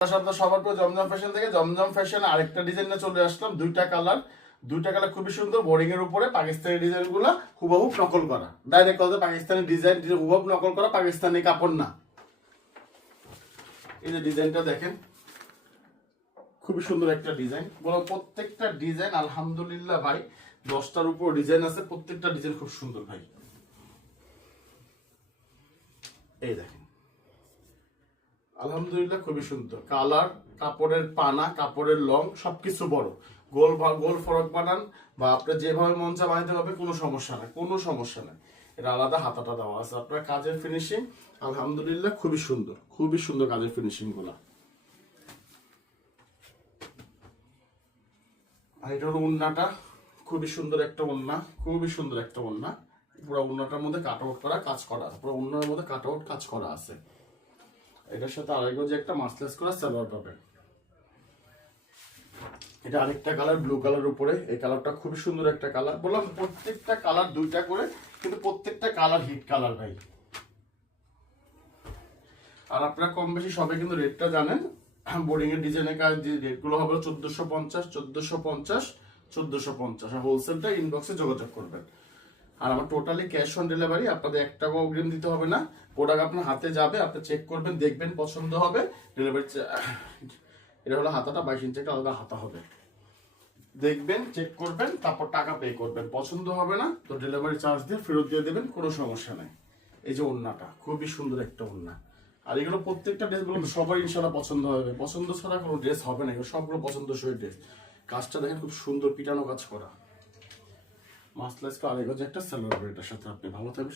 সবার পর জমজম ফ্যাশন থেকে জমজম ফ্যাশন আরেকটা ডিজাইনে চলে আসলাম। দুইটা কালার খুবই সুন্দর। বোর্ডিং এর উপরে পাকিস্তানি ডিজাইন গুলা হুবহু নকল করা, ডাইরেক্ট কথা পাকিস্তানি ডিজাইন হুবহু নকল করা, পাকিস্তানি কাপড় না। এই যে ডিজাইনটা দেখেন, খুবই সুন্দর একটা ডিজাইন। বলো প্রত্যেকটা ডিজাইন আলহামদুলিল্লাহ ভাই 10টার উপর ডিজাইন আছে, প্রত্যেকটা ডিজাইন খুব সুন্দর ভাই। এই দেখেন আলহামদুলিল্লাহ খুবই সুন্দর কালার, কাপড়ের পানা, কাপড়ের লং সবকিছু বড়। গোল ফরক বানান বা আপনার যেভাবে মন চা বানাইতে হবে, কোনো সমস্যা নাই, কোনো সমস্যা নাই। এটা আলাদা হাতাটা দেওয়া আছে। আপনার কাজের ফিনিশিং আলহামদুলিল্লাহ খুবই সুন্দর, খুবই সুন্দর কাজের ফিনিশিং গুলা। আর এটা হলো উন্নাটা, খুবই সুন্দর একটা উন্না, খুবই সুন্দর একটা উন্না। পুরো উন্নাটার মধ্যে কাট আউট করা কাজ করা আছে, পুরো উন্নার মধ্যে কাট আউট কাজ করা আছে। এটার সাথে আরেকটা যে একটা মাসলেস করা সালোয়ার পাবেন। এটা আরেকটা কালার ব্লু কালার উপরে, এই কালারটা খুবই সুন্দর একটা কালার। বললাম প্রত্যেকটা কালার দুইটা করে, কিন্তু প্রত্যেকটা কালার হিট কালার ভাই। আর আপনারা কম বেশি সবাই কিন্তু রেটটা জানেন। বোর্ডিং এর ডিজাইনের কাজ রেট গুলো হবে 1450, 1450, 1450। আর হোলসেলটা ইনবক্সে যোগাযোগ করবেন। আর আমার টোটালি ক্যাশ অন ডেলিভারি, আপনাদের 1 টাকাও অগ্রিম দিতে হবে না। প্রোডাক্ট আপনার হাতে যাবে, আপনি চেক করবেন, দেখবেন, পছন্দ হবে, ডেলিভারি। এটা হলো হাতাটা 22 ইঞ্চি একটা আলাদা হাতা হবে। দেখবেন, চেক করবেন, তারপর টাকা পে করবেন। পছন্দ হবে না তো ডেলিভারি চার্জ দিয়ে ফেরত দিয়ে দেবেন, কোনো সমস্যা নাই। এই যে ওড়নাটা খুবই সুন্দর একটা ওড়না। আর এগুলো প্রত্যেকটা ড্রেসগুলো সবাই ইনশাল্লাহ পছন্দ হবে। পছন্দ ছাড়া কোনো ড্রেস হবে না, এগুলো সবগুলো পছন্দসই ড্রেস। কাজটা দেখেন খুব সুন্দর পিটানো কাজ করা। মাসলাইজ আরেক একটা সালোয়ার, এটার সাথে আপনি ভালো থাকবেন।